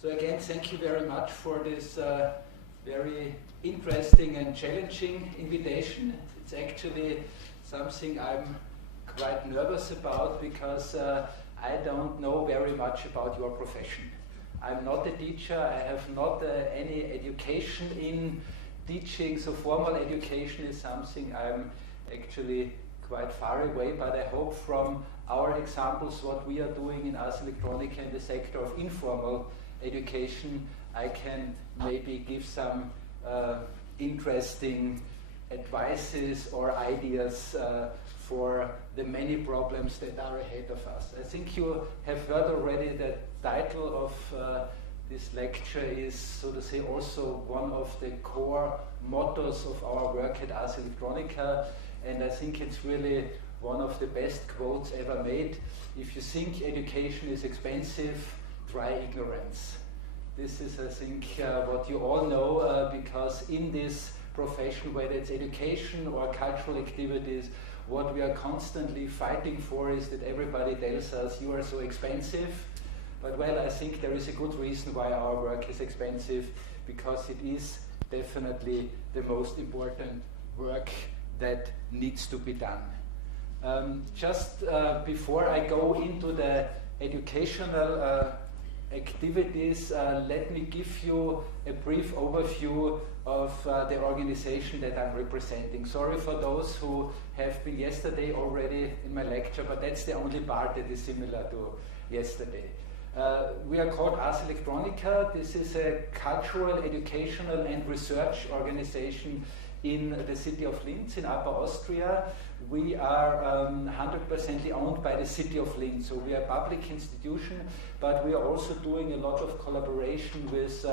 So again, thank you very much for this very interesting and challenging invitation. It's actually something I'm quite nervous about because I don't know very much about your profession. I'm not a teacher, I have not any education in teaching, so formal education is something I'm actually quite far away, but I hope from our examples, what we are doing in Ars Electronica in the sector of informal education, I can maybe give some interesting advices or ideas for the many problems that are ahead of us. I think you have heard already that title of this lecture is, so to say, also one of the core mottos of our work at Ars Electronica, and I think it's really one of the best quotes ever made. If you think education is expensive, try ignorance. This is, I think, what you all know, because in this profession, whether it's education or cultural activities, what we are constantly fighting for is that everybody tells us you are so expensive. But well, I think there is a good reason why our work is expensive, because it is definitely the most important work that needs to be done. Just before I go into the educational activities, let me give you a brief overview of the organization that I'm representing. Sorry for those who have been yesterday already in my lecture, but that's the only part that is similar to yesterday. We are called Ars Electronica. This is a cultural, educational and research organization in the city of Linz in Upper Austria. We are 100% owned by the city of Linz, so we are a public institution, but we are also doing a lot of collaboration with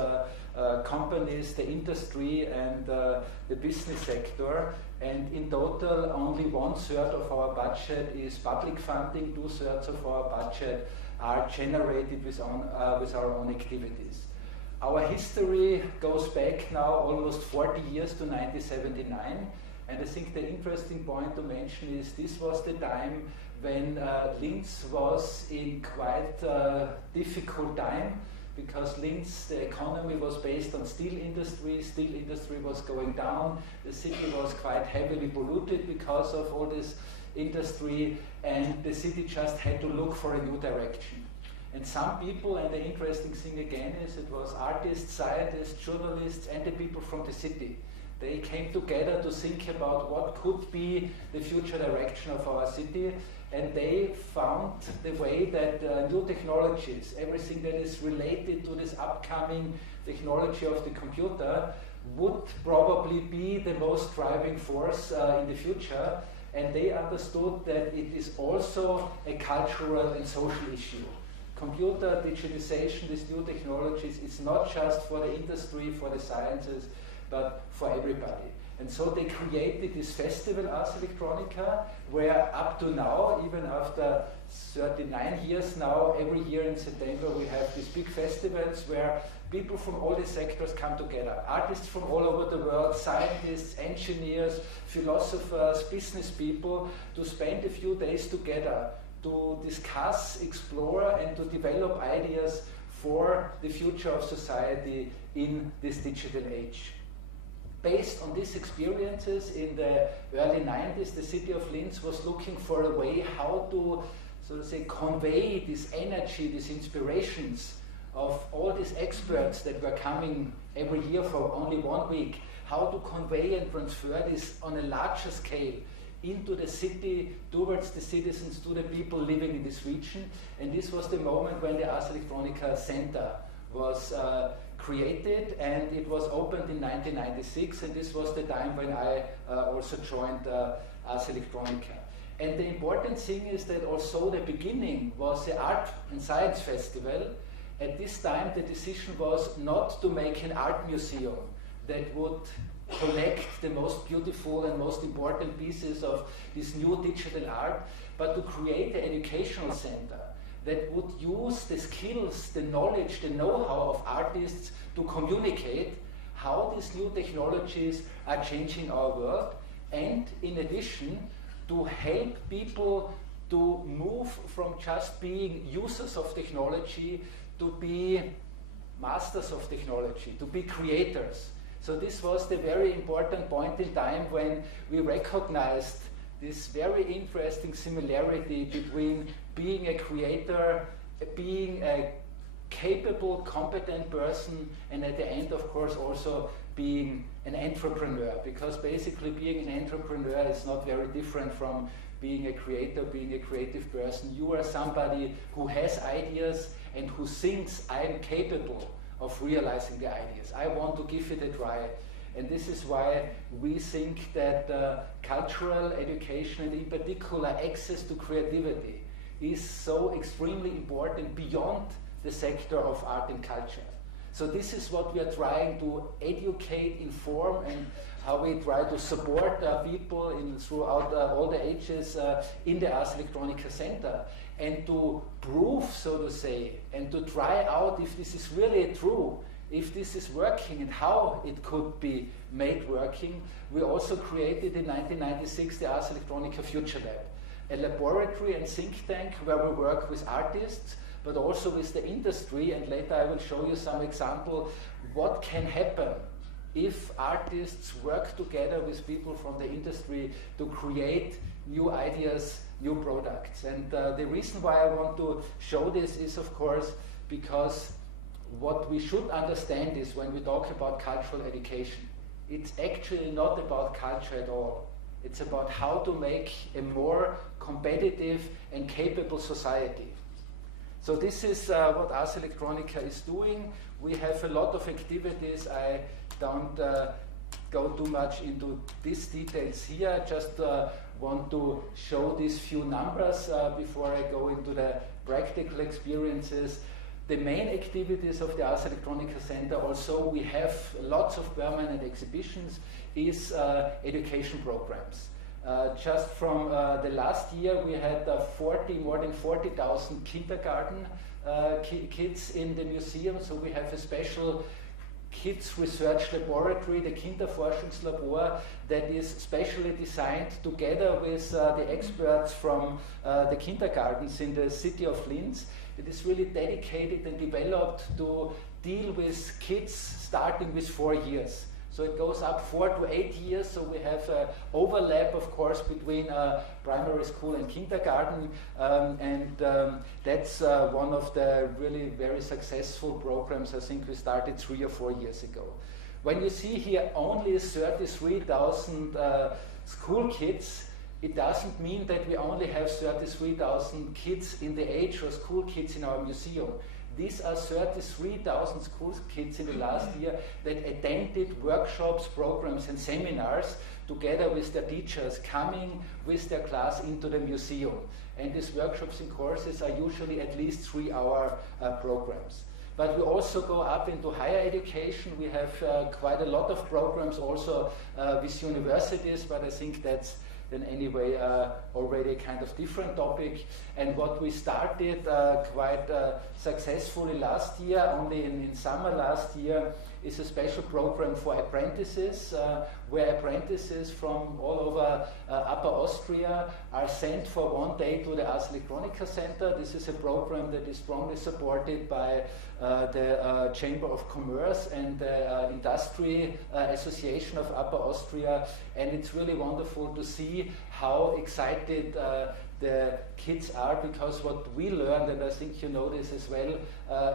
companies, the industry and the business sector, and in total only 1/3 of our budget is public funding, 2/3 of our budget are generated with our own activities. Our history goes back now almost 40 years to 1979, and I think the interesting point to mention is this was the time when Linz was in quite a difficult time, because Linz, the economy was based on steel industry was going down, the city was quite heavily polluted because of all this industry, and the city just had to look for a new direction. And some people, and the interesting thing again is it was artists, scientists, journalists, and the people from the city. They came together to think about what could be the future direction of our city, and they found the way that new technologies, everything that is related to this upcoming technology of the computer, would probably be the most driving force in the future. And they understood that it is also a cultural and social issue. Computer digitization, these new technologies, is not just for the industry, for the sciences, but for everybody. And so they created this festival, Ars Electronica, where up to now, even after 39 years now, every year in September we have these big festivals where people from all the sectors come together. Artists from all over the world, scientists, engineers, philosophers, business people, to spend a few days together to discuss, explore, and to develop ideas for the future of society in this digital age. Based on these experiences in the early 90s, the city of Linz was looking for a way how to, so to say, convey this energy, these inspirations of all these experts that were coming every year for only 1 week, how to convey and transfer this on a larger scale into the city, towards the citizens, to the people living in this region. And this was the moment when the Ars Electronica Center was created, and it was opened in 1996, and this was the time when I also joined Ars Electronica. And the important thing is that also the beginning was the Art and Science Festival. At this time the decision was not to make an art museum that would collect the most beautiful and most important pieces of this new digital art, but to create an educational center that would use the skills, the knowledge, the know-how of artists to communicate how these new technologies are changing our world, and in addition to help people to move from just being users of technology to be masters of technology, to be creators. So this was the very important point in time when we recognized this very interesting similarity between being a creator, being a capable, competent person, and at the end, of course, also being an entrepreneur, because basically being an entrepreneur is not very different from being a creator, being a creative person. You are somebody who has ideas and who thinks I'm capable of realizing the ideas. I want to give it a try. And this is why we think that cultural education, and in particular access to creativity, is so extremely important beyond the sector of art and culture. So this is what we are trying to educate, inform, and how we try to support people throughout all the ages in the Ars Electronica Center, and to prove, so to say, and to try out if this is really true, if this is working and how it could be made working. We also created in 1996 the Ars Electronica Future Lab, a laboratory and think tank where we work with artists, but also with the industry, and later I will show you some example what can happen if artists work together with people from the industry to create new ideas, new products. And the reason why I want to show this is, of course, because what we should understand is when we talk about cultural education, it's actually not about culture at all. It's about how to make a more competitive and capable society. So this is what Ars Electronica is doing. We have a lot of activities. I don't go too much into these details here. I just want to show these few numbers before I go into the practical experiences. The main activities of the Ars Electronica Center, also we have lots of permanent exhibitions, is education programs. Just from the last year, we had more than 40,000 kindergarten kids in the museum. So we have a special kids research laboratory, the Kinderforschungslabor, that is specially designed together with the experts from the kindergartens in the city of Linz. It is really dedicated and developed to deal with kids starting with 4 years. So it goes up 4 to 8 years, so we have overlap, of course, between primary school and kindergarten, and that's one of the really very successful programs. I think we started 3 or 4 years ago. When you see here only 33,000 school kids, it doesn't mean that we only have 33,000 kids in the age of school kids in our museum. These are 33,000 school kids in the last year that attended workshops, programs, and seminars together with their teachers, coming with their class into the museum. And these workshops and courses are usually at least 3-hour programs. But we also go up into higher education. We have quite a lot of programs also with universities, but I think that's then anyway already a kind of different topic. And what we started quite successfully last year, only in summer last year, is a special program for apprentices, where apprentices from all over Upper Austria are sent for 1 day to the Ars Electronica Center. This is a program that is strongly supported by the Chamber of Commerce and the Industry Association of Upper Austria, and it's really wonderful to see how excited the kids are, because what we learned, and I think you know this as well,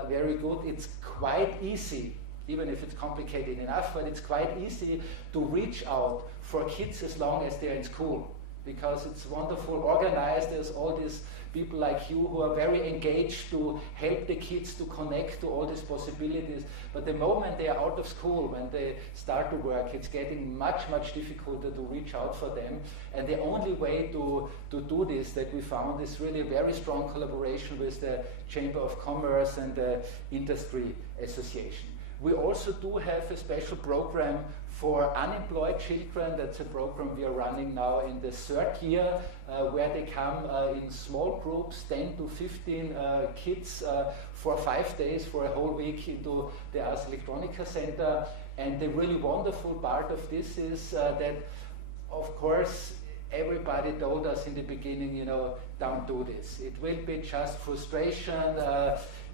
very good, it's quite easy, even if it's complicated enough, but it's quite easy to reach out for kids as long as they're in school, because it's wonderful organized. There's all these people like you who are very engaged to help the kids to connect to all these possibilities. But the moment they are out of school, when they start to work, it's getting much, much difficult to reach out for them. And the only way to do this that we found is really a very strong collaboration with the Chamber of Commerce and the Industry Association. We also do have a special program for unemployed children. That's a program we are running now in the 3rd year, where they come in small groups, 10 to 15 kids for 5 days, for a whole week, into the Ars Electronica Center. And the really wonderful part of this is that, of course, everybody told us in the beginning, you know, don't do this. It will be just frustration.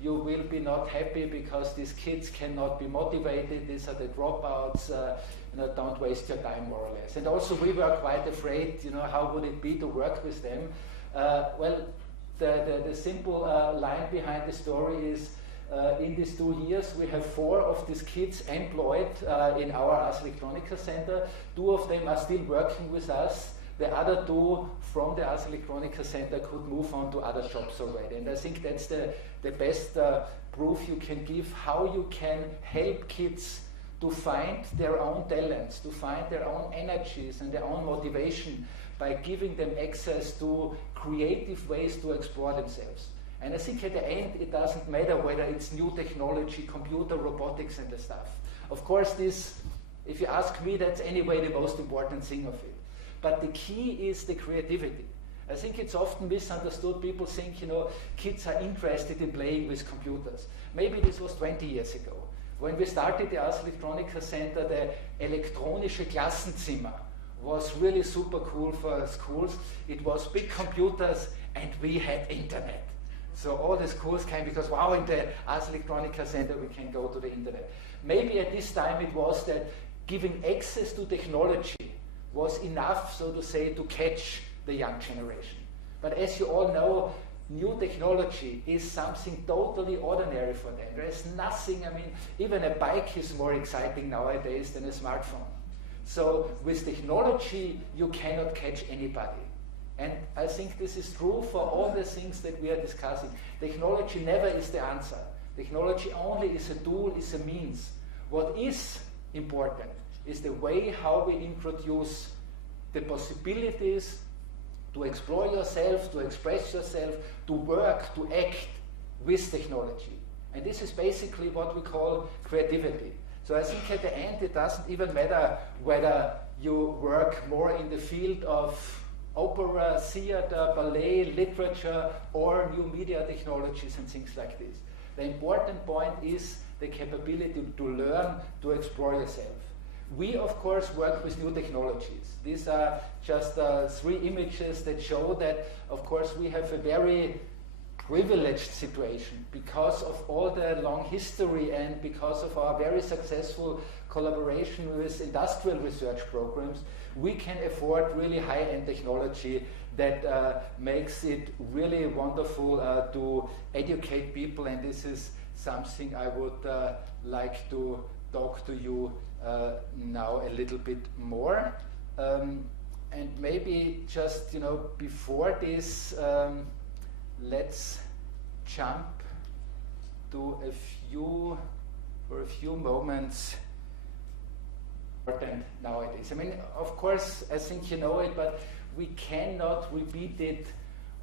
You will be not happy because these kids cannot be motivated. These are the dropouts. You know, don't waste your time, more or less. And also, we were quite afraid. You know, how would it be to work with them? Well, the simple line behind the story is, in these 2 years, we have 4 of these kids employed in our Ars Electronica center. 2 of them are still working with us. The other 2 from the Ars Electronica center could move on to other jobs already. And I think that's the best proof you can give, how you can help kids to find their own talents, to find their own energies and their own motivation by giving them access to creative ways to explore themselves. And I think at the end, it doesn't matter whether it's new technology, computer, robotics, and the stuff. Of course, this, if you ask me, that's anyway the most important thing of it. But the key is the creativity. I think it's often misunderstood. People think, you know, kids are interested in playing with computers. Maybe this was 20 years ago. When we started the Ars Electronica Center, the Elektronische Klassenzimmer was really super cool for schools. It was big computers and we had internet. So all the schools came because, wow, in the Ars Electronica Center we can go to the internet. Maybe at this time it was that giving access to technology was enough, so to say, to catch the young generation. But as you all know, new technology is something totally ordinary for them. There is nothing, I mean, even a bike is more exciting nowadays than a smartphone. So with technology, you cannot catch anybody. And I think this is true for all the things that we are discussing. Technology never is the answer. Technology only is a tool, is a means. What is important is the way how we introduce the possibilities to explore yourself, to express yourself, to work, to act with technology. And this is basically what we call creativity. So I think at the end it doesn't even matter whether you work more in the field of opera, theater, ballet, literature, or new media technologies and things like this. The important point is the capability to learn, to explore yourself. We, of course, work with new technologies. These are just 3 images that show that, of course, we have a very privileged situation because of all the long history and because of our very successful collaboration with industrial research programs. We can afford really high-end technology that makes it really wonderful to educate people, and this is something I would like to talk to you now a little bit more. And maybe just, you know, before this, let's jump to for a few moments important nowadays. I mean, of course, I think you know it, but we cannot repeat it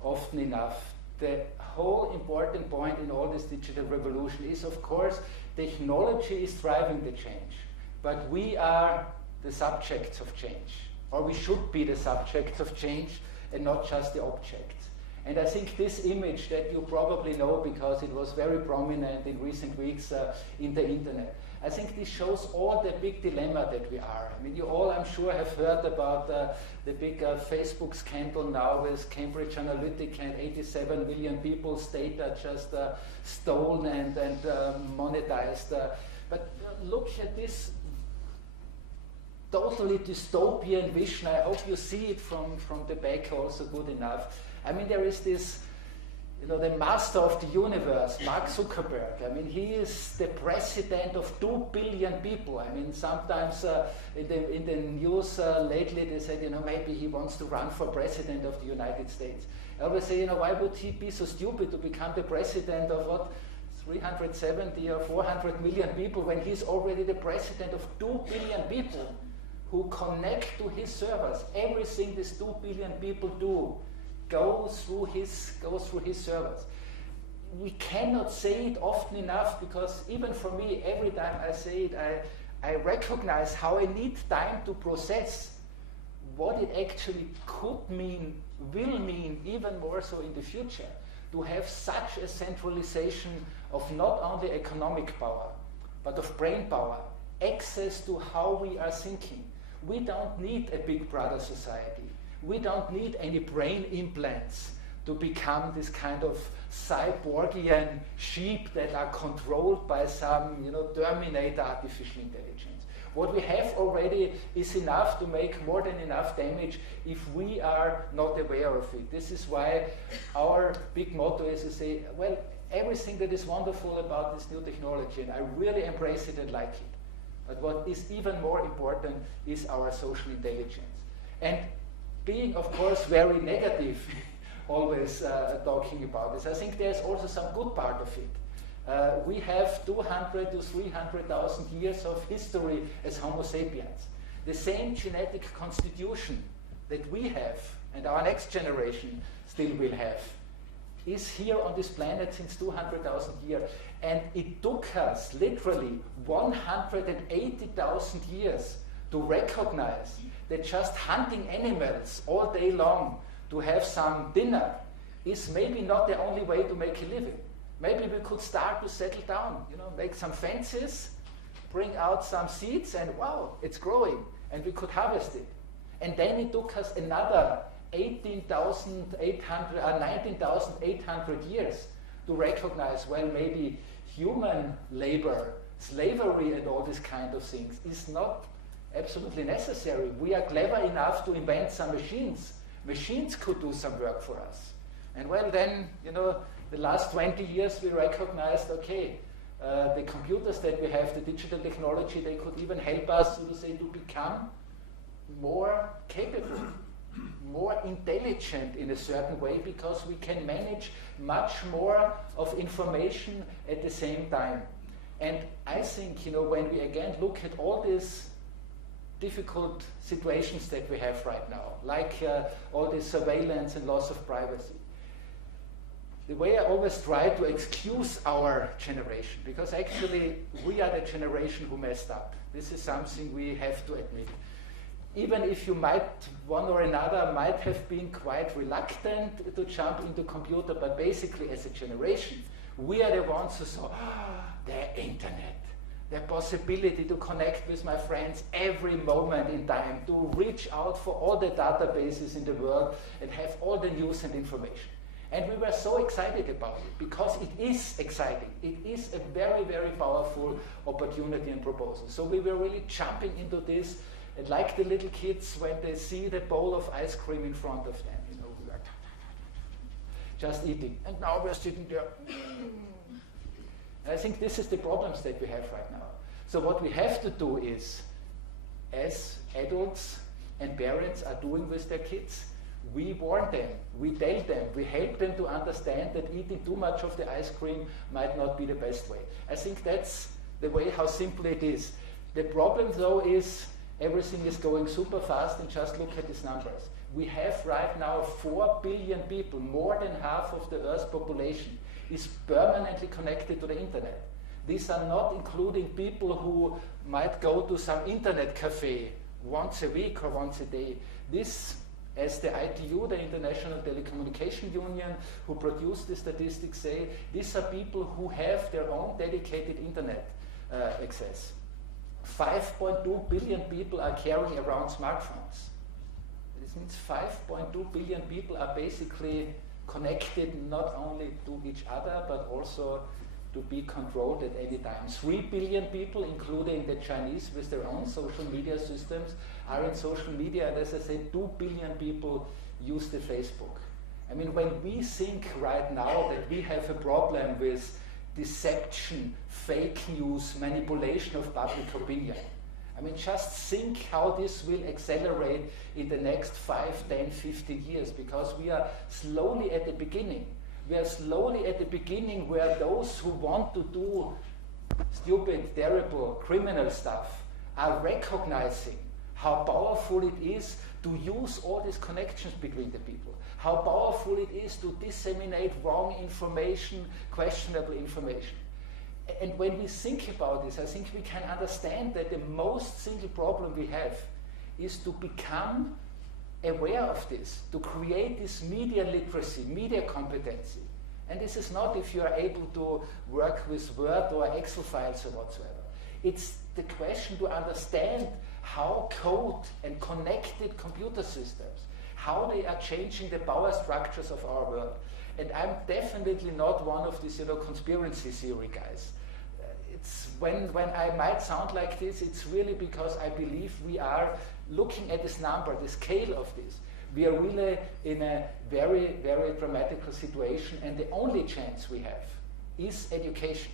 often enough. The whole important point in all this digital revolution is, of course, technology is driving the change, but we are the subjects of change, or we should be the subjects of change and not just the objects. And I think this image that you probably know because it was very prominent in recent weeks in the internet, I think this shows all the big dilemma that we are. I mean, you all, I'm sure, have heard about the big Facebook scandal now with Cambridge Analytica and 87 million people's data just stolen and monetized. But look at this totally dystopian vision. I hope you see it from the back also good enough. I mean, there is this, you know, the master of the universe, Mark Zuckerberg. I mean, he is the president of 2 billion people. I mean, sometimes in the news lately they said, you know, maybe he wants to run for president of the United States. I always say, you know, why would he be so stupid to become the president of what, 370 or 400 million people when he's already the president of 2 billion people who connect to his servers. Everything these 2 billion people do goes through his servers. We cannot say it often enough because even for me, every time I say it, I recognize how I need time to process what it actually could mean, will mean, even more so in the future, to have such a centralization of not only economic power, but of brain power, access to how we are thinking. We don't need a big brother society. We don't need any brain implants to become this kind of cyborgian sheep that are controlled by some, Terminator artificial intelligence. What we have already is enough to make more than enough damage if we are not aware of it. This is why our big motto is to say, well, everything that is wonderful about this new technology, and I really embrace it and like it. But what is even more important is our social intelligence. And being, of course, very negative, always talking about this, I think there's also some good part of it. We have 200 to 300,000 years of history as Homo sapiens. The same genetic constitution that we have, and our next generation still will have, is here on this planet since 200,000 years. And it took us literally 180,000 years to recognize that just hunting animals all day long to have some dinner is maybe not the only way to make a living. Maybe we could start to settle down, make some fences, bring out some seeds, and wow, it's growing, and we could harvest it. And then it took us another 19,800 years to recognize, well, maybe human labor, slavery, and all these kind of things is not absolutely necessary. We are clever enough to invent some machines. Machines could do some work for us. And well, then, the last 20 years we recognized, okay, the computers that we have, the digital technology, they could even help us, so to say, to become more capable, more intelligent in a certain way, because we can manage much more of information at the same time. And I think, when we again look at all these difficult situations that we have right now, like all this surveillance and loss of privacy, the way I always try to excuse our generation, because actually we are the generation who messed up. This is something we have to admit. Even if you might, one or another, might have been quite reluctant to jump into computer, but basically as a generation, we are the ones who saw the internet, the possibility to connect with my friends every moment in time, to reach out for all the databases in the world and have all the news and information. And we were so excited about it, because it is exciting. It is a very, very powerful opportunity and proposal. So we were really jumping into this, and like the little kids when they see the bowl of ice cream in front of them, we were just eating. And now we're sitting there. And I think this is the problems that we have right now. So what we have to do is, as adults and parents are doing with their kids, we warn them, we tell them, we help them to understand that eating too much of the ice cream might not be the best way. I think that's the way how simple it is. The problem though is everything is going super fast, and just look at these numbers. We have right now 4 billion people, more than half of the Earth's population is permanently connected to the internet. These are not including people who might go to some internet cafe once a week or once a day. This, as the ITU, the International Telecommunication Union, who produced the statistics, say, these are people who have their own dedicated internet access. 5.2 billion people are carrying around smartphones. This means 5.2 billion people are basically connected not only to each other, but also to be controlled at any time. 3 billion people, including the Chinese with their own social media systems, are in social media, and as I said, 2 billion people use the Facebook. I mean, when we think right now that we have a problem with deception, fake news, manipulation of public opinion, I mean, just think how this will accelerate in the next 5, 10, 15 years, because we are slowly at the beginning. We are slowly at the beginning where those who want to do stupid, terrible, criminal stuff are recognizing how powerful it is to use all these connections between the people, how powerful it is to disseminate wrong information, questionable information. And when we think about this, I think we can understand that the most single problem we have is to become aware of this, to create this media literacy, media competency. And this is not if you are able to work with Word or Excel files or whatsoever. It's the question to understand how code and connected computer systems, how they are changing the power structures of our world. And I'm definitely not one of these, conspiracy theory guys. It's when I might sound like this, it's really because I believe we are looking at this number, the scale of this. We are really in a very, very dramatical situation, and the only chance we have is education.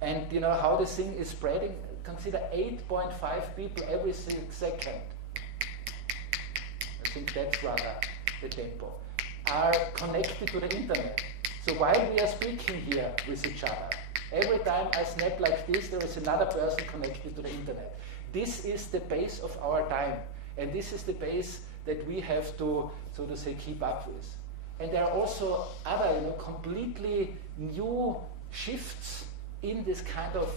And how this thing is spreading. Consider 8.5 people every second. I think that's rather the tempo. Are connected to the internet. So while we are speaking here with each other, every time I snap like this, there is another person connected to the internet. This is the pace of our time, and this is the pace that we have to, so to say, keep up with. And there are also other, completely new shifts in this kind of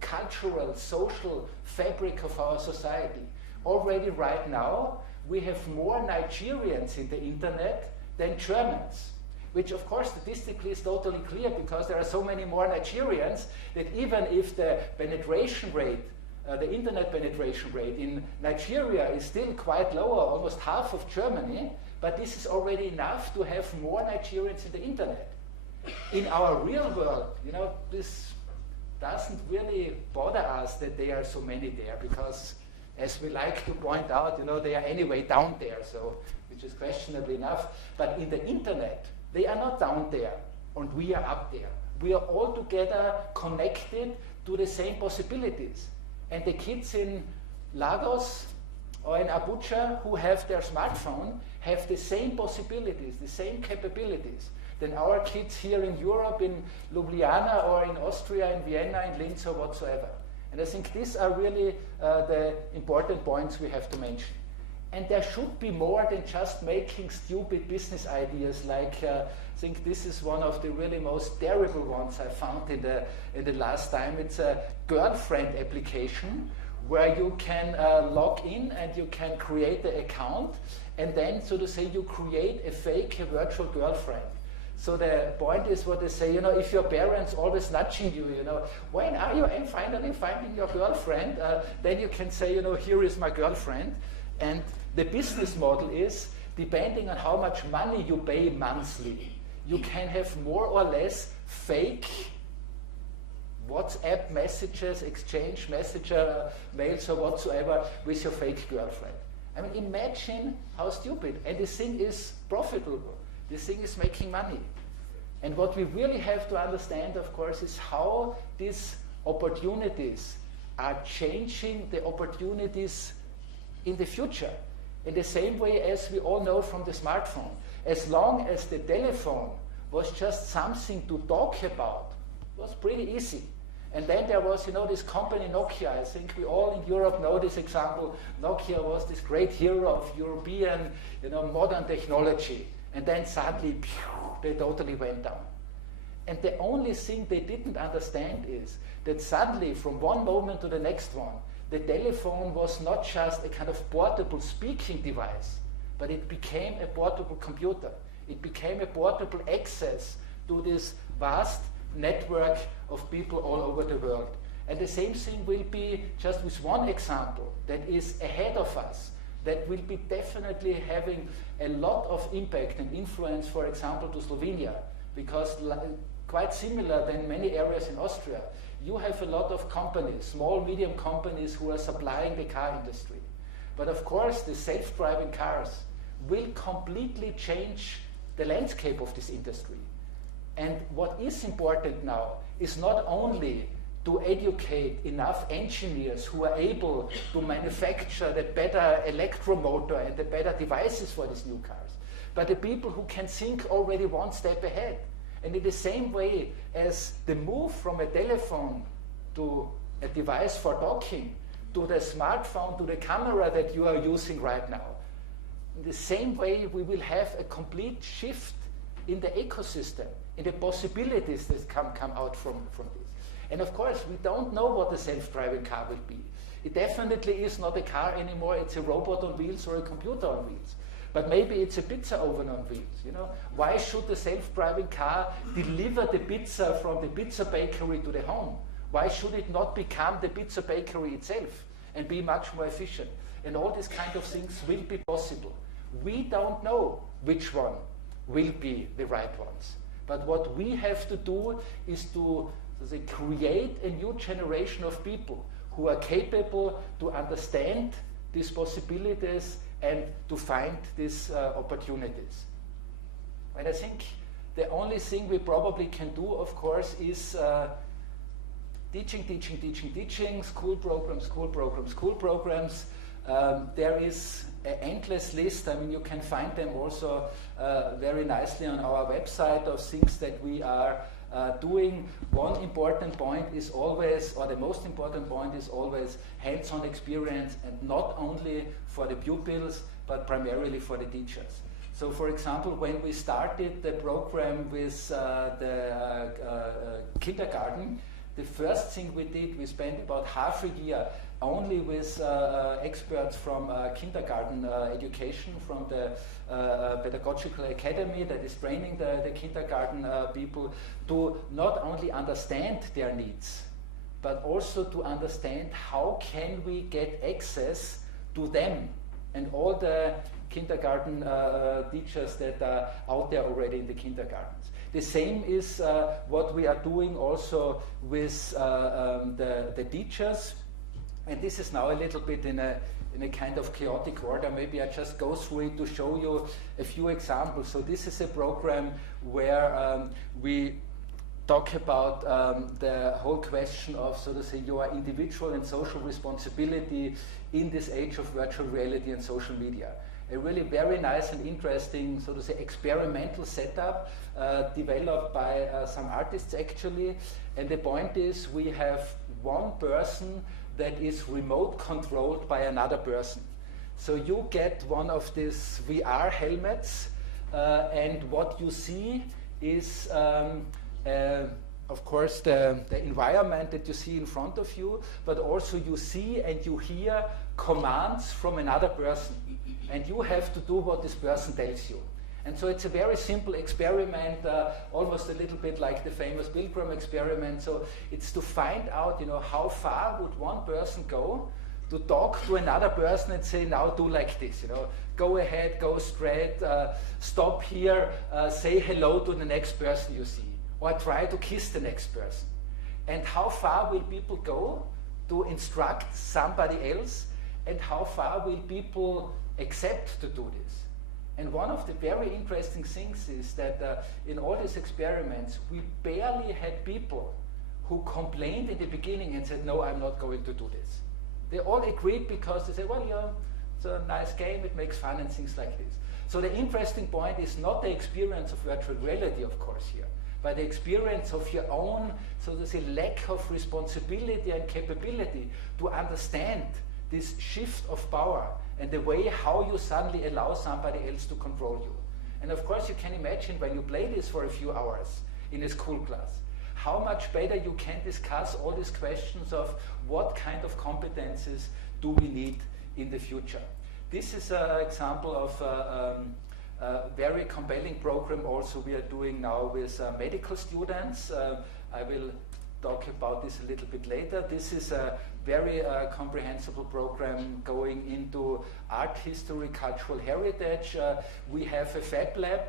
cultural, social fabric of our society. Already right now, we have more Nigerians in the internet than Germans, which of course statistically is totally clear because there are so many more Nigerians that even if the penetration rate, the internet penetration rate in Nigeria is still quite lower, almost half of Germany, but this is already enough to have more Nigerians in the internet. In our real world, this doesn't really bother us that there are so many there because, as we like to point out, they are anyway down there, so which is questionable enough. But in the internet, they are not down there, and we are up there. We are all together connected to the same possibilities. And the kids in Lagos or in Abuja who have their smartphone have the same possibilities, the same capabilities than our kids here in Europe, in Ljubljana, or in Austria, in Vienna, in Linz, or whatsoever. And I think these are really the important points we have to mention. And there should be more than just making stupid business ideas like, I think this is one of the really most terrible ones I found in the last time. It's a girlfriend application where you can log in and you can create an account, and then, so to say, you create a fake virtual girlfriend. So the point is what they say, if your parents always nudging you, when are you finally finding your girlfriend? Then you can say, here is my girlfriend. And the business model is, depending on how much money you pay monthly, you can have more or less fake WhatsApp messages, exchange messenger, mails or whatsoever with your fake girlfriend. I mean, imagine how stupid. And this thing is profitable. This thing is making money. And what we really have to understand, of course, is how these opportunities are changing the opportunities in the future. In the same way as we all know from the smartphone. As long as the telephone was just something to talk about, it was pretty easy. And then there was, this company Nokia. I think we all in Europe know this example. Nokia was this great hero of European, modern technology. And then suddenly, they totally went down. And the only thing they didn't understand is that suddenly, from one moment to the next one, the telephone was not just a kind of portable speaking device, but it became a portable computer. It became a portable access to this vast network of people all over the world. And the same thing will be, just with one example that is ahead of us, that will be definitely having a lot of impact and influence, for example, to Slovenia, because quite similar than many areas in Austria, you have a lot of companies, small, medium companies who are supplying the car industry. But of course, the self-driving cars will completely change the landscape of this industry. And what is important now is not only to educate enough engineers who are able to manufacture the better electromotor and the better devices for these new cars, but the people who can think already one step ahead. And in the same way as the move from a telephone to a device for talking, to the smartphone, to the camera that you are using right now, in the same way we will have a complete shift in the ecosystem, in the possibilities that come out from this. And of course, we don't know what the self-driving car will be. It definitely is not a car anymore, it's a robot on wheels or a computer on wheels. But maybe it's a pizza oven on wheels. Why should the self-driving car deliver the pizza from the pizza bakery to the home? Why should it not become the pizza bakery itself and be much more efficient? And all these kind of things will be possible. We don't know which one will be the right ones. But what we have to do is to create a new generation of people who are capable to understand these possibilities and to find these opportunities. And I think the only thing we probably can do, of course, is teaching, school programs. There is an endless list. I mean, you can find them also very nicely on our website of things that we are doing. One important point is always, or the most important point is always hands-on experience, and not only for the pupils, but primarily for the teachers. So, for example, when we started the program with the kindergarten, the first thing we did, we spent about half a year only with experts from kindergarten education, from the pedagogical academy that is training the kindergarten people, to not only understand their needs, but also to understand how can we get access to them and all the kindergarten teachers that are out there already in the kindergartens. The same is what we are doing also with the teachers. And this is now a little bit in a kind of chaotic order. Maybe I just go through it to show you a few examples. So this is a program where we talk about the whole question of, so to say, your individual and social responsibility in this age of virtual reality and social media. A really very nice and interesting, so to say, experimental setup developed by some artists actually. And the point is, we have one person that is remote controlled by another person. So you get one of these VR helmets, and what you see is, of course, the environment that you see in front of you, but also you see and you hear commands from another person. And you have to do what this person tells you. And so it's a very simple experiment, almost a little bit like the famous Pilgrim experiment. So it's to find out, how far would one person go to talk to another person and say, now do like this, go ahead, go straight, stop here, say hello to the next person you see, or try to kiss the next person. And how far will people go to instruct somebody else, and how far will people accept to do this? And one of the very interesting things is that in all these experiments, we barely had people who complained in the beginning and said, no, I'm not going to do this. They all agreed because they said, well, it's a nice game, it makes fun and things like this. So the interesting point is not the experience of virtual reality, of course, here, but the experience of your own, so to say, lack of responsibility and capability to understand this shift of power and the way how you suddenly allow somebody else to control you. And of course you can imagine when you play this for a few hours in a school class, how much better you can discuss all these questions of what kind of competences do we need in the future. This is an example of a very compelling program also we are doing now with medical students. I will talk about this a little bit later. This is a very comprehensible program going into art history, cultural heritage. We have a fab lab,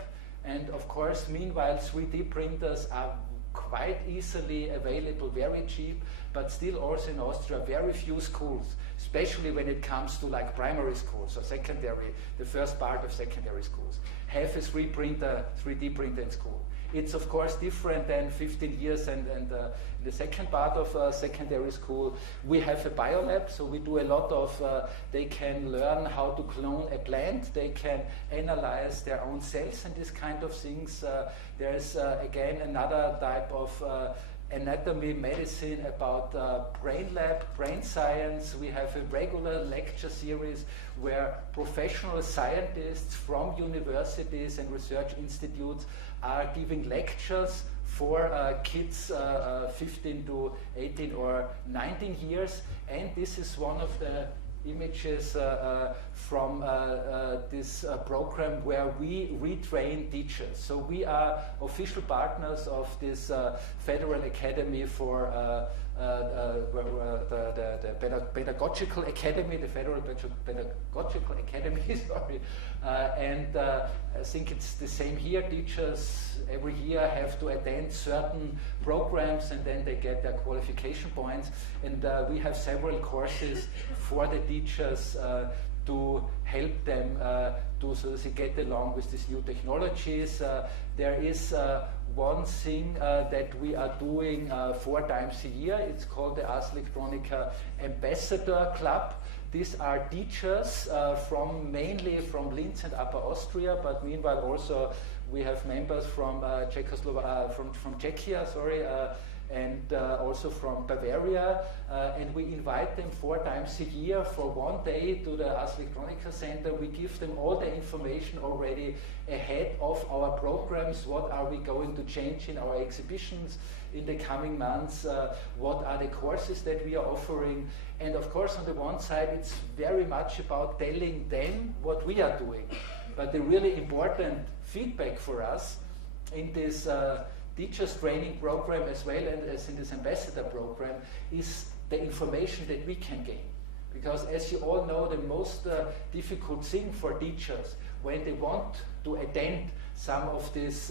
and of course, meanwhile, 3D printers are quite easily available, very cheap, but still also in Austria, very few schools, especially when it comes to like primary schools or secondary, the first part of secondary schools, have a 3D printer in school. It's of course different than 15 years and the second part of secondary school. We have a biolab, so we do a lot of, they can learn how to clone a plant, they can analyze their own cells and these kind of things. There's again another type of anatomy, medicine about brain lab, brain science. We have a regular lecture series where professional scientists from universities and research institutes are giving lectures for kids 15 to 18 or 19 years. And this is one of the images from this program where we retrain teachers. So we are official partners of this Federal Academy for the Pedagogical Academy, the Federal Pedagogical Academy, sorry. And I think it's the same here. Teachers every year have to attend certain programs and then they get their qualification points. And we have several courses for the teachers to help them so they get along with these new technologies. There is one thing that we are doing 4 times a year. It's called the Electronica Ambassador Club. These are teachers mainly from Linz and Upper Austria, but meanwhile also we have members from from Czechia, and also from Bavaria, and we invite them 4 times a year for 1 day to the Electronica Center. We give them all the information already ahead of our programs. What are we going to change in our exhibitions in the coming months? What are the courses that we are offering? And of course, on the one side, it's very much about telling them what we are doing. But the really important feedback for us in this teachers training program as well as in this ambassador program is the information that we can gain. Because as you all know, the most difficult thing for teachers when they want to attend some of these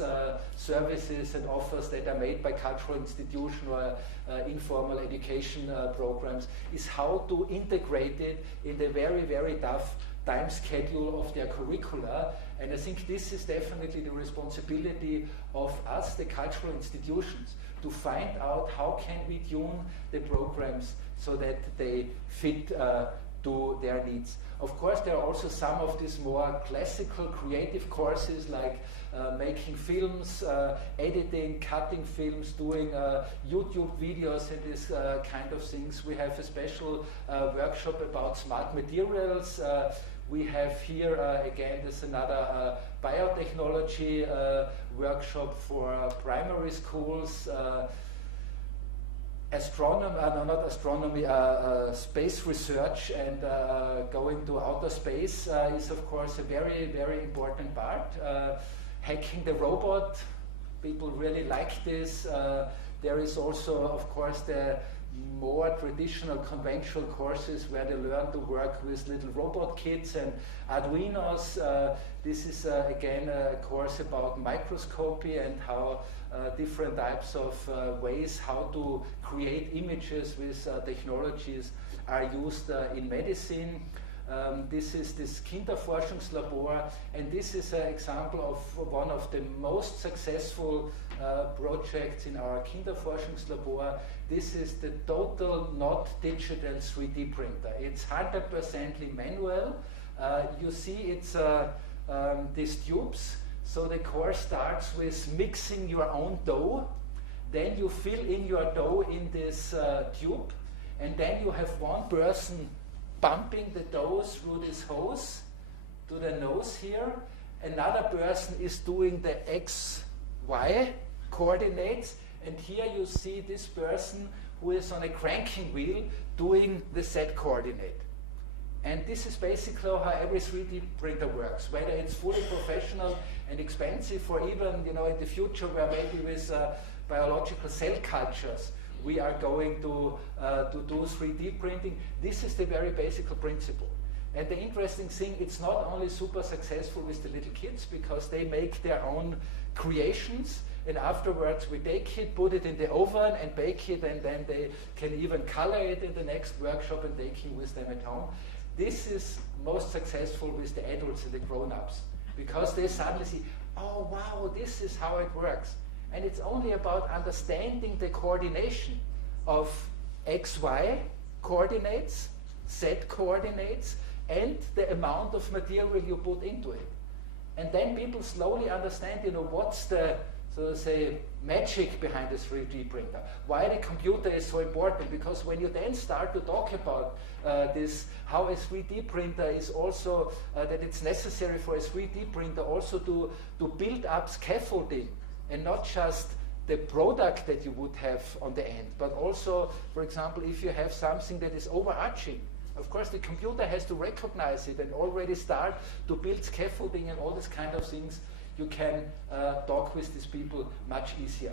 services and offers that are made by cultural institutions or informal education programs is how to integrate it in the very, very tough time schedule of their curricula. And I think this is definitely the responsibility of us, the cultural institutions, to find out how can we tune the programs so that they fit to their needs. Of course, there are also some of these more classical creative courses like making films, editing, cutting films, doing YouTube videos and these kind of things. We have a special workshop about smart materials. We have here, again, there's another biotechnology workshop for primary schools. Space research and going to outer space is, of course, a very, very important part. Hacking the robot, people really like this. There is also, of course, the more traditional conventional courses where they learn to work with little robot kits and Arduinos. This is again a course about microscopy and how different types of ways how to create images with technologies are used in medicine. This is this Kinderforschungslabor, and this is an example of one of the most successful projects in our Kinderforschungslabor. This is the total not digital 3D printer. It's 100% manual. You see it's these tubes. So the course starts with mixing your own dough. Then you fill in your dough in this tube, and then you have one person pumping the dough through this hose to the nose here. Another person is doing the X, Y coordinates, and here you see this person who is on a cranking wheel doing the Z coordinate. And this is basically how every 3D printer works, whether it's fully professional and expensive, or even in the future where maybe with biological cell cultures we are going to do 3D printing. This is the very basic principle. And the interesting thing, it's not only super successful with the little kids because they make their own creations, and afterwards we take it, put it in the oven and bake it, and then they can even color it in the next workshop and take it with them at home. This is most successful with the adults and the grown-ups because they suddenly see, oh wow, this is how it works. And it's only about understanding the coordination of XY coordinates, Z coordinates, and the amount of material you put into it. And then people slowly understand, what's the, so to say, magic behind the 3D printer. Why the computer is so important, because when you then start to talk about this, how a 3D printer is also, that it's necessary for a 3D printer also to build up scaffolding, and not just the product that you would have on the end, but also, for example, if you have something that is overarching, Of course, the computer has to recognize it and already start to build scaffolding and all these kind of things. You can talk with these people much easier.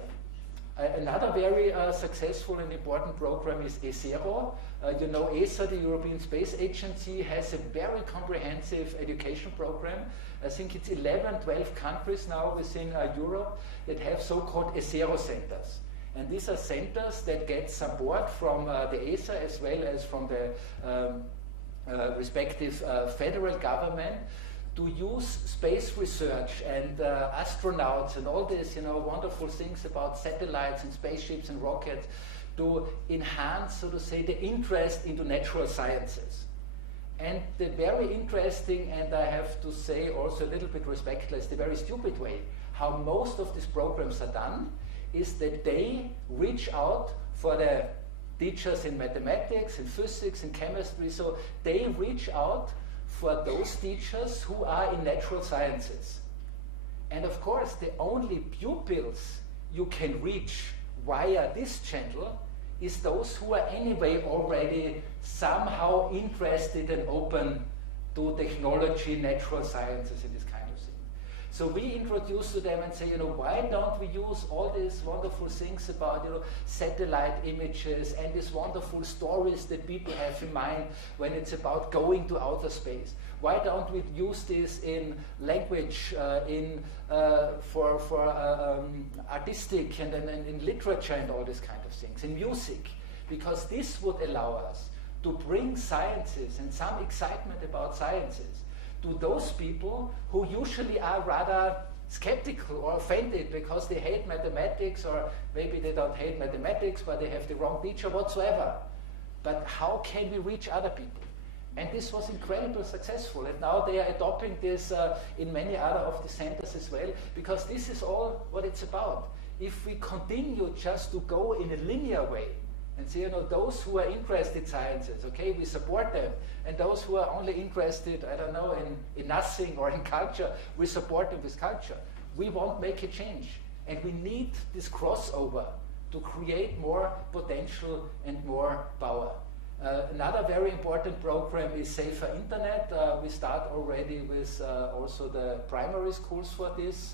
Another very successful and important program is ESERO. You know, ESA, the European Space Agency, has a very comprehensive education program. I think it's 11, 12 countries now within Europe that have so-called ESERO centers. And these are centers that get support from the ESA as well as from the respective federal government to use space research and astronauts and all these, wonderful things about satellites and spaceships and rockets to enhance, so to say, the interest into natural sciences. And the very interesting, and I have to say also a little bit respectless, the very stupid way how most of these programs are done is that they reach out for the teachers in mathematics, in physics, in chemistry, so they reach out for those teachers who are in natural sciences. And of course, the only pupils you can reach via this channel is those who are anyway already somehow interested and open to technology, natural sciences, and this kind of thing. So we introduce to them and say, why don't we use all these wonderful things about, satellite images and these wonderful stories that people have in mind when it's about going to outer space? Why don't we use this in language, for artistic and in literature and all these kind of things, in music? Because this would allow us to bring sciences and some excitement about sciences to those people who usually are rather skeptical or offended because they hate mathematics, or maybe they don't hate mathematics, but they have the wrong teacher whatsoever. But how can we reach other people? And this was incredibly successful. And now they are adopting this in many other of the centers as well, because this is all what it's about. If we continue just to go in a linear way, and say, those who are interested in sciences, okay, we support them. And those who are only interested, I don't know, in nothing or in culture, we support them with culture. We won't make a change. And we need this crossover to create more potential and more power. Another very important program is Safer Internet. We start already with also the primary schools for this.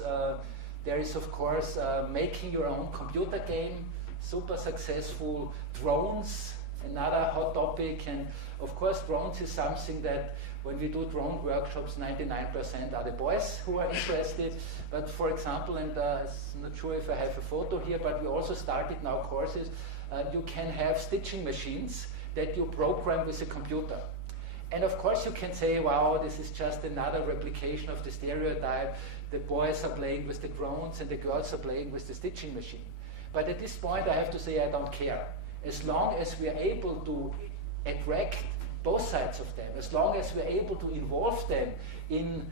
There is, of course, making your own computer game, super successful. Drones, another hot topic, and of course drones is something that when we do drone workshops, 99% are the boys who are interested. But for example, and I'm not sure if I have a photo here, but we also started now courses, you can have stitching machines that you program with a computer. And of course you can say, wow, this is just another replication of the stereotype. The boys are playing with the drones and the girls are playing with the stitching machine. But at this point, I have to say I don't care. As long as we are able to attract both sides of them, as long as we are able to involve them in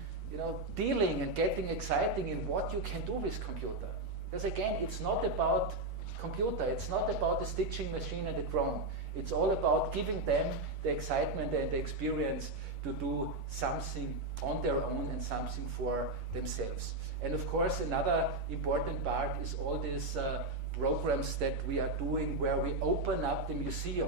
dealing and getting exciting in what you can do with computer. Because again, it's not about computer, it's not about the stitching machine and the drone. It's all about giving them the excitement and the experience to do something on their own and something for themselves. And of course, another important part is all these programs that we are doing where we open up the museum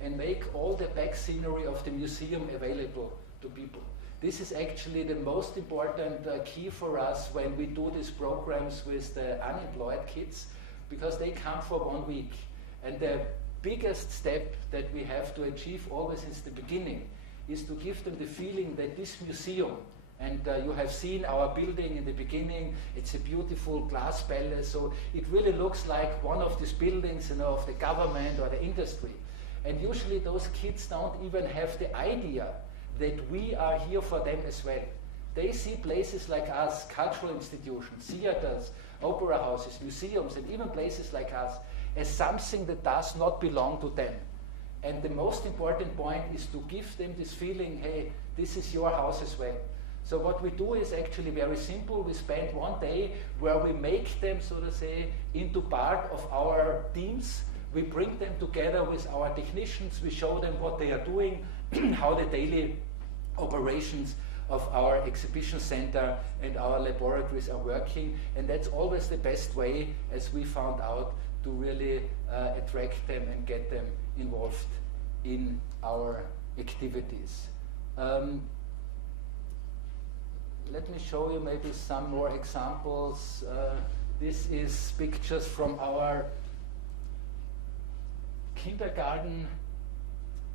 and make all the back scenery of the museum available to people. This is actually the most important key for us when we do these programs with the unemployed kids, because they come for 1 week. And the biggest step that we have to achieve always since the beginning is to give them the feeling that this museum, and you have seen our building in the beginning, it's a beautiful glass palace, so it really looks like one of these buildings of the government or the industry. And usually those kids don't even have the idea that we are here for them as well. They see places like us, cultural institutions, theaters, opera houses, museums, and even places like us as something that does not belong to them. And the most important point is to give them this feeling, hey, this is your house as well. So what we do is actually very simple. We spend 1 day where we make them, so to say, into part of our teams. We bring them together with our technicians. We show them what they are doing, how the daily operations of our exhibition center and our laboratories are working. And that's always the best way, as we found out, to really attract them and get them involved in our activities. Let me show you maybe some more examples. This is pictures from our kindergarten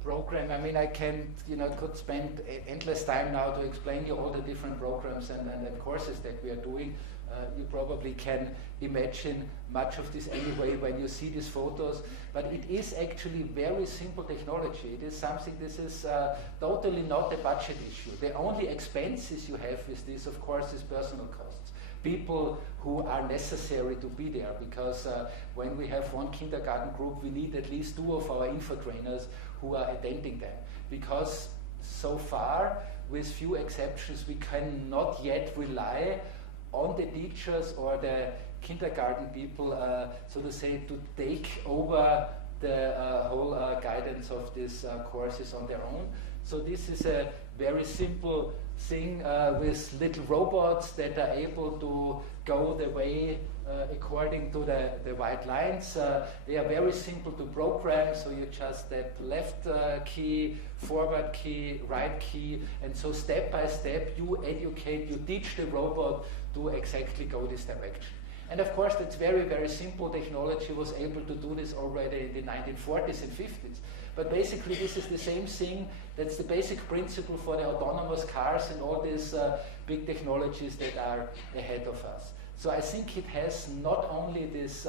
program. I mean, I could spend endless time now to explain you all the different programs and courses that we are doing. You probably can imagine much of this anyway when you see these photos, but it is actually very simple technology. It is something, this is totally not a budget issue. The only expenses you have with this, of course, is personal costs. People who are necessary to be there, because when we have one kindergarten group, we need at least 2 of our info trainers who are attending them, because so far, with few exceptions, we cannot yet rely on the teachers or the kindergarten people, so to say, to take over the whole guidance of these courses on their own. So this is a very simple thing with little robots that are able to go the way according to the white lines. They are very simple to program, so you just step left key, forward key, right key, and so step by step you educate, you teach the robot to exactly go this direction. And of course, that's very, very simple. Technology was able to do this already in the 1940s and 50s. But basically, this is the same thing. That's the basic principle for the autonomous cars and all these big technologies that are ahead of us. So I think it has not only this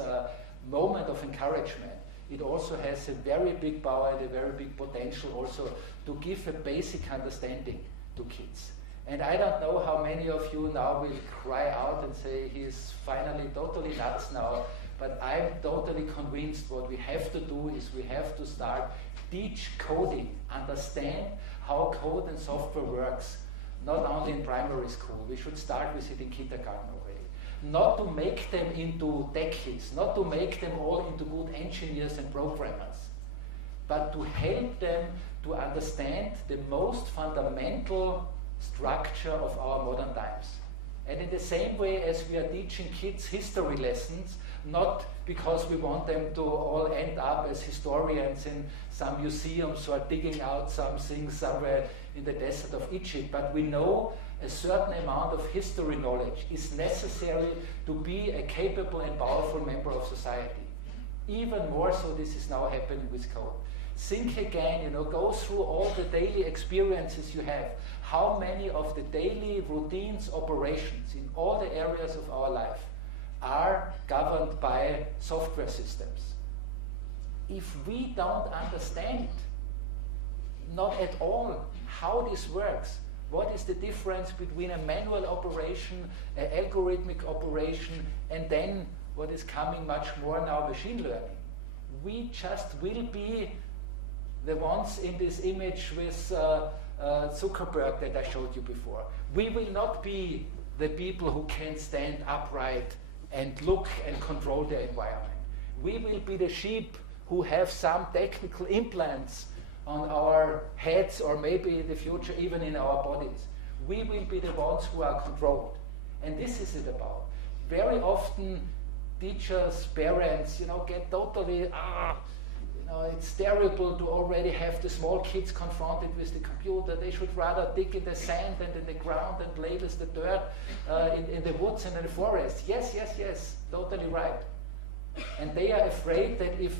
moment of encouragement, it also has a very big power and a very big potential also to give a basic understanding to kids. And I don't know how many of you now will cry out and say he's finally totally nuts now, but I'm totally convinced what we have to do is we have to start teach coding, understand how code and software works, not only in primary school. We should start with it in kindergarten already. Not to make them into techies, not to make them all into good engineers and programmers, but to help them to understand the most fundamental structure of our modern times. And in the same way as we are teaching kids history lessons, not because we want them to all end up as historians in some museums or digging out some things somewhere in the desert of Egypt, but we know a certain amount of history knowledge is necessary to be a capable and powerful member of society. Even more so, this is now happening with code. Think again, go through all the daily experiences you have. How many of the daily routines, operations in all the areas of our life are governed by software systems? If we don't understand, not at all, how this works, what is the difference between a manual operation, an algorithmic operation, and then what is coming much more now, machine learning, we just will be the ones in this image with Zuckerberg that I showed you before. We will not be the people who can stand upright and look and control their environment. We will be the sheep who have some technical implants on our heads, or maybe in the future even in our bodies. We will be the ones who are controlled. And this is it about. Very often teachers, parents, get totally, it's terrible to already have the small kids confronted with the computer. They should rather dig in the sand and in the ground and play with the dirt in the woods and in the forest. Yes, totally right. And they are afraid that if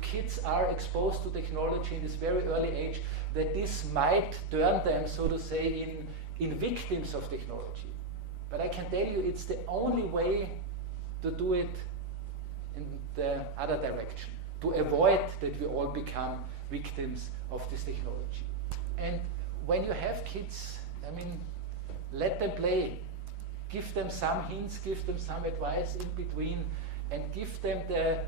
kids are exposed to technology in this very early age, that this might turn them, so to say, in victims of technology. But I can tell you, it's the only way to do it in the other direction, to avoid that we all become victims of this technology. And when you have kids, let them play. Give them some hints, give them some advice in between, and give them the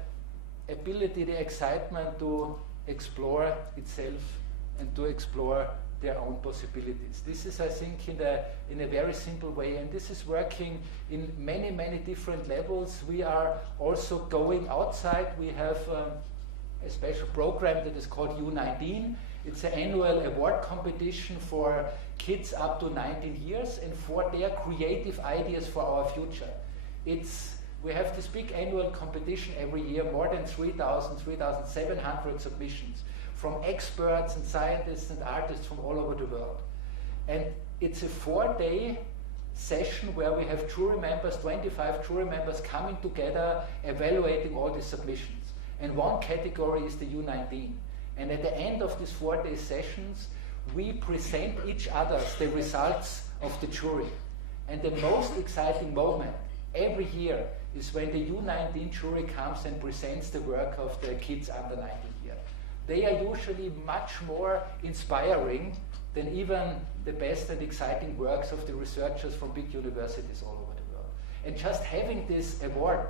ability, the excitement to explore itself and to explore their own possibilities. This is, I think, in a very simple way, and this is working in many, many different levels. We are also going outside. We have a special program that is called U19. It's an annual award competition for kids up to 19 years and for their creative ideas for our future. We have this big annual competition every year, more than 3,700 submissions from experts and scientists and artists from all over the world. And it's a 4-day session where we have jury members, 25 jury members coming together, evaluating all the submissions. And one category is the U19. And at the end of these 4-day sessions, we present each other the results of the jury. And the most exciting moment every year is when the U19 jury comes and presents the work of the kids under 19 years. They are usually much more inspiring than even the best and exciting works of the researchers from big universities all over the world. And just having this award,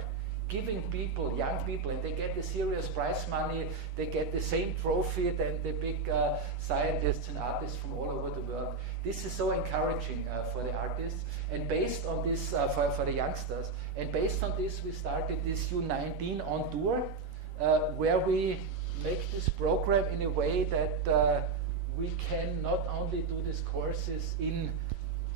giving people, young people, and they get the serious prize money, they get the same trophy than the big scientists and artists from all over the world. This is so encouraging for the artists, and based on this, for the youngsters, and based on this we started this U19 on tour, where we make this program in a way that we can not only do these courses in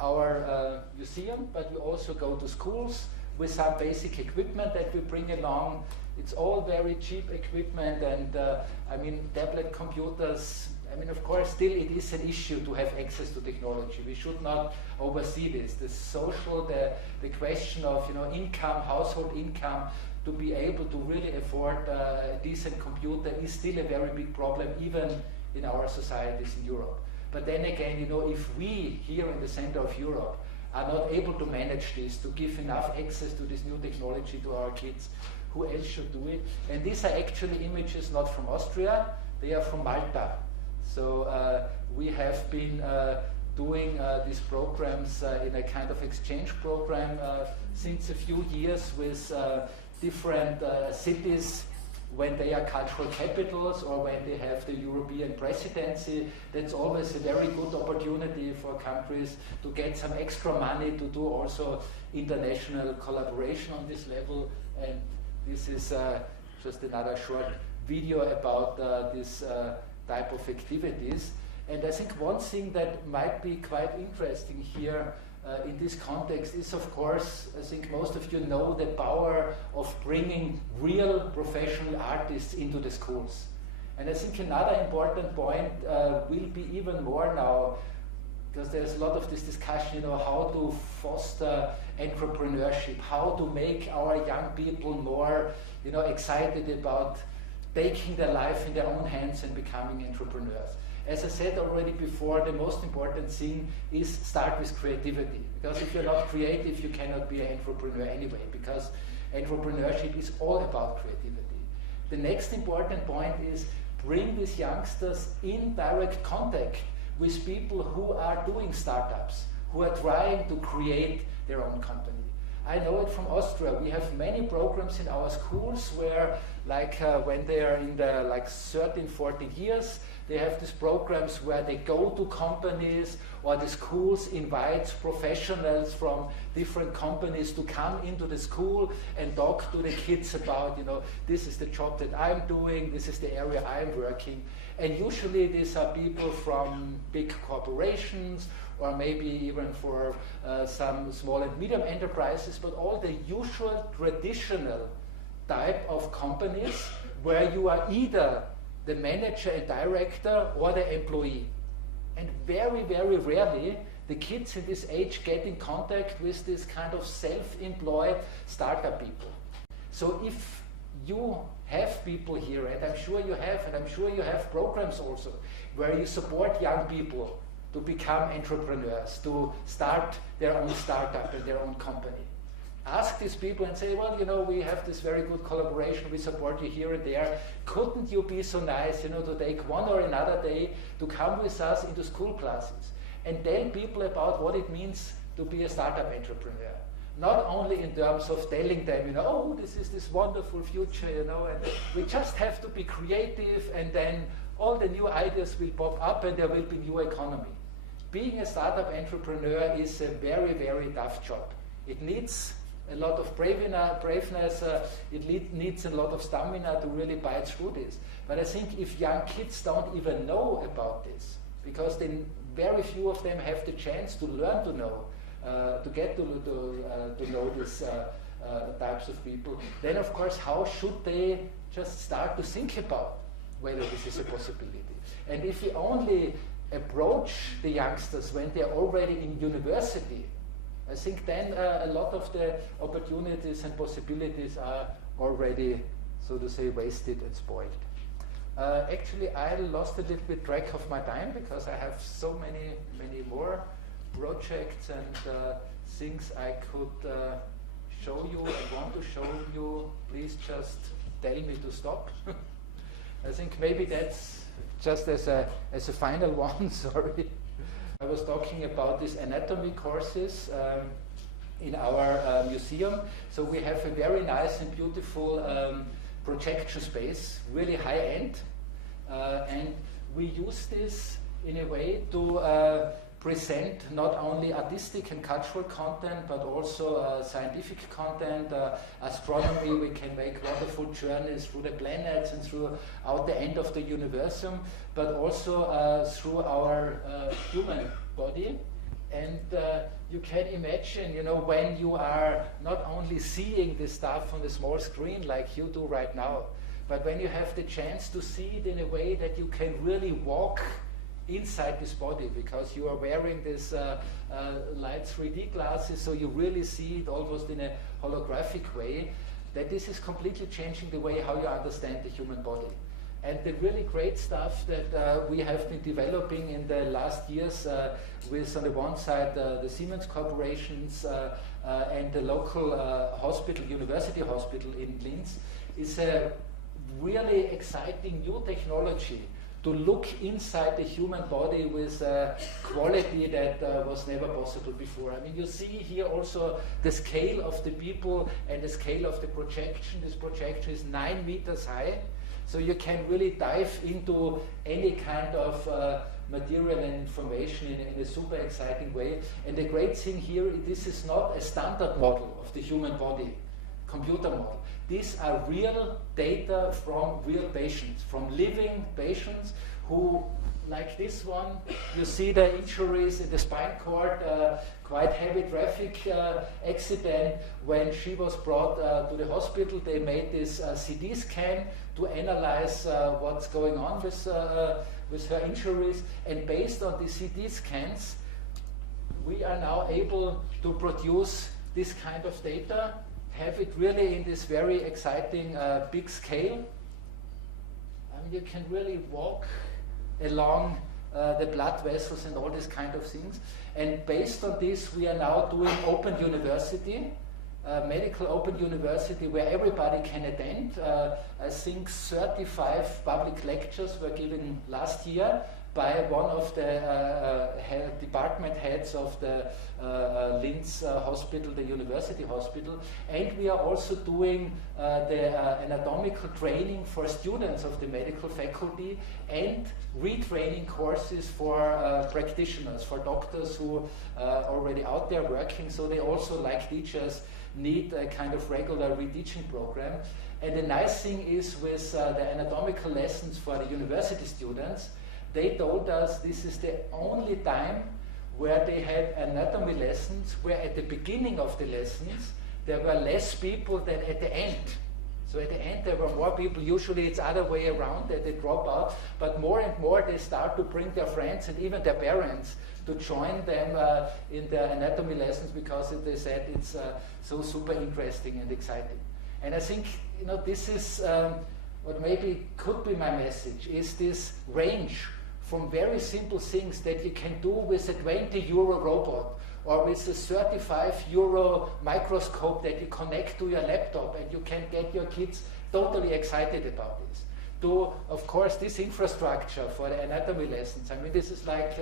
our museum, but we also go to schools with some basic equipment that we bring along. It's all very cheap equipment, and I mean, tablet computers. I mean, of course, still it is an issue to have access to technology. We should not oversee this. The social, the question of income, household income, to be able to really afford a decent computer is still a very big problem, even in our societies in Europe. But then again, if we here in the center of Europe are not able to manage this, to give enough access to this new technology to our kids, who else should do it? And these are actually images not from Austria, they are from Malta. So we have been doing these programs in a kind of exchange program since a few years with different cities when they are cultural capitals or when they have the European presidency. That's always a very good opportunity for countries to get some extra money to do also international collaboration on this level. And this is just another short video about this type of activities. And I think one thing that might be quite interesting here in this context is, of course, I think most of you know the power of bringing real professional artists into the schools. And I think another important point will be even more now, because there's a lot of this discussion, how to foster entrepreneurship, how to make our young people more, excited about taking their life in their own hands and becoming entrepreneurs. As I said already before, the most important thing is start with creativity. Because if you're not creative, you cannot be an entrepreneur anyway, because entrepreneurship is all about creativity. The next important point is bring these youngsters in direct contact with people who are doing startups, who are trying to create their own company. I know it from Austria. We have many programs in our schools where, when they are in the 13, 14 years, they have these programs where they go to companies, or the schools invite professionals from different companies to come into the school and talk to the kids about, this is the job that I'm doing, this is the area I'm working. And usually these are people from big corporations, or maybe even for some small and medium enterprises, but all the usual traditional type of companies where you are either the manager and director or the employee. And very, very rarely the kids in this age get in contact with this kind of self-employed startup people. So if you have people here, and I'm sure you have, and I'm sure you have programs also, where you support young people to become entrepreneurs, to start their own startup and their own company. Ask these people and say, well, we have this very good collaboration, we support you here and there. Couldn't you be so nice, to take one or another day to come with us into school classes and tell people about what it means to be a startup entrepreneur? Not only in terms of telling them, oh, this is this wonderful future, and we just have to be creative, and then all the new ideas will pop up and there will be new economy. Being a startup entrepreneur is a very, very tough job. It needs a lot of braveness, it needs a lot of stamina to really bite through this. But I think if young kids don't even know about this, because then very few of them have the chance to learn to know, to get to know these types of people, then of course how should they just start to think about whether this is a possibility. And if we only approach the youngsters when they're already in university, I think then a lot of the opportunities and possibilities are already, so to say, wasted and spoiled. Actually, I lost a little bit track of my time because I have so many more projects and things I could show you and want to show you. Please just tell me to stop. I think maybe that's just as a final one, sorry. I was talking about these anatomy courses in our museum. So we have a very nice and beautiful projection space, really high end. And we use this in a way to present not only artistic and cultural content, but also scientific content, astronomy. We can make wonderful journeys through the planets and throughout the end of the universum, but also through our human body. And you can imagine, you know, when you are not only seeing this stuff on the small screen like you do right now, but when you have the chance to see it in a way that you can really walk inside this body, because you are wearing this light 3D glasses, so you really see it almost in a holographic way, that this is completely changing the way how you understand the human body. And the really great stuff that we have been developing in the last years with, on the one side, the Siemens corporations and the local hospital, university hospital in Linz, is a really exciting new technology to look inside the human body with a quality that was never possible before. I mean, you see here also the scale of the people and the scale of the projection. This projection is 9 meters high, so you can really dive into any kind of material and information in a super exciting way. And the great thing here, this is not a standard model of the human body, computer model. These are real data from real patients, from living patients who, like this one, you see the injuries in the spine cord, quite heavy traffic accident. When she was brought to the hospital, they made this CT scan to analyze what's going on with her injuries. And based on the CT scans, we are now able to produce this kind of data, have it really in this very exciting big scale. I mean, you can really walk along the blood vessels and all these kind of things. And based on this, we are now doing open university, medical open university, where everybody can attend. I think 35 public lectures were given last year by one of the department heads of the Linz hospital, the university hospital. And we are also doing the anatomical training for students of the medical faculty and retraining courses for practitioners, for doctors who are already out there working. So they also, like teachers, need a kind of regular reteaching program. And the nice thing is with the anatomical lessons for the university students, they told us this is the only time where they had anatomy lessons where at the beginning of the lessons there were less people than at the end. So at the end there were more people. Usually it's other way around, that they drop out, but more and more they start to bring their friends and even their parents to join them in the anatomy lessons, because they said it's so super interesting and exciting. And I think, you know, this is what maybe could be my message, is this range from very simple things that you can do with a 20 euro robot or with a 35 euro microscope that you connect to your laptop, and you can get your kids totally excited about this. To, of course, this infrastructure for the anatomy lessons. I mean, this is like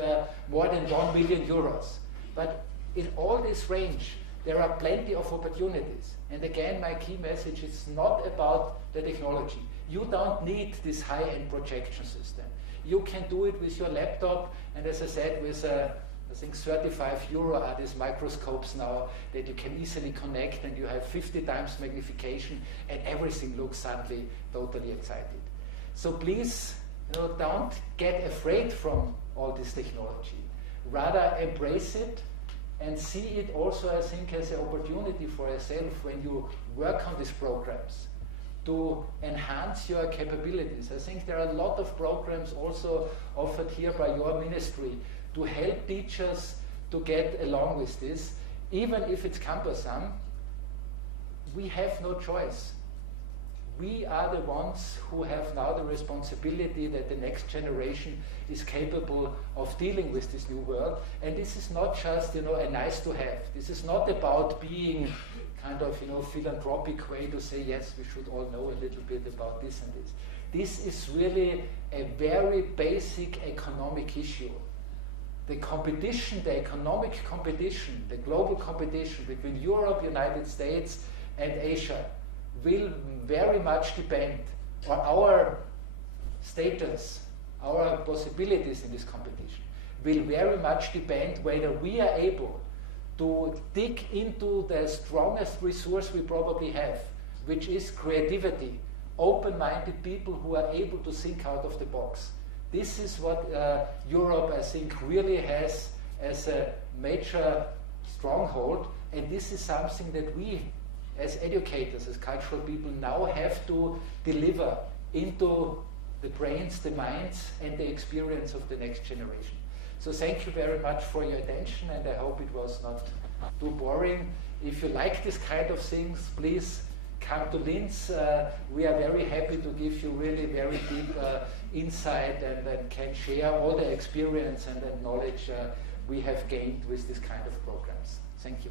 more than 1 million euros. But in all this range, there are plenty of opportunities. And again, my key message is not about the technology. You don't need this high-end projection system. You can do it with your laptop, and as I said, with I think 35 euro are these microscopes now that you can easily connect, and you have 50 times magnification, and everything looks suddenly totally excited. So please, you know, don't get afraid from all this technology. Rather embrace it and see it also, I think, as an opportunity for yourself when you work on these programs, to enhance your capabilities. I think there are a lot of programs also offered here by your ministry to help teachers to get along with this. Even if it's cumbersome, we have no choice. We are the ones who have now the responsibility that the next generation is capable of dealing with this new world. And this is not just, you know, a nice to have. This is not about being kind of, you know, philanthropic way to say, yes, we should all know a little bit about this and this. This is really a very basic economic issue. The competition, the economic competition, the global competition between Europe, United States, and Asia will very much depend on our status, our possibilities in this competition, will very much depend whether we are able to dig into the strongest resource we probably have, which is creativity, open-minded people who are able to think out of the box. This is what Europe, I think, really has as a major stronghold, and this is something that we, as educators, as cultural people, now have to deliver into the brains, the minds, and the experience of the next generation. So thank you very much for your attention, and I hope it was not too boring. If you like this kind of things, please come to Linz. We are very happy to give you really very deep insight and can share all the experience and the knowledge we have gained with this kind of programs. Thank you.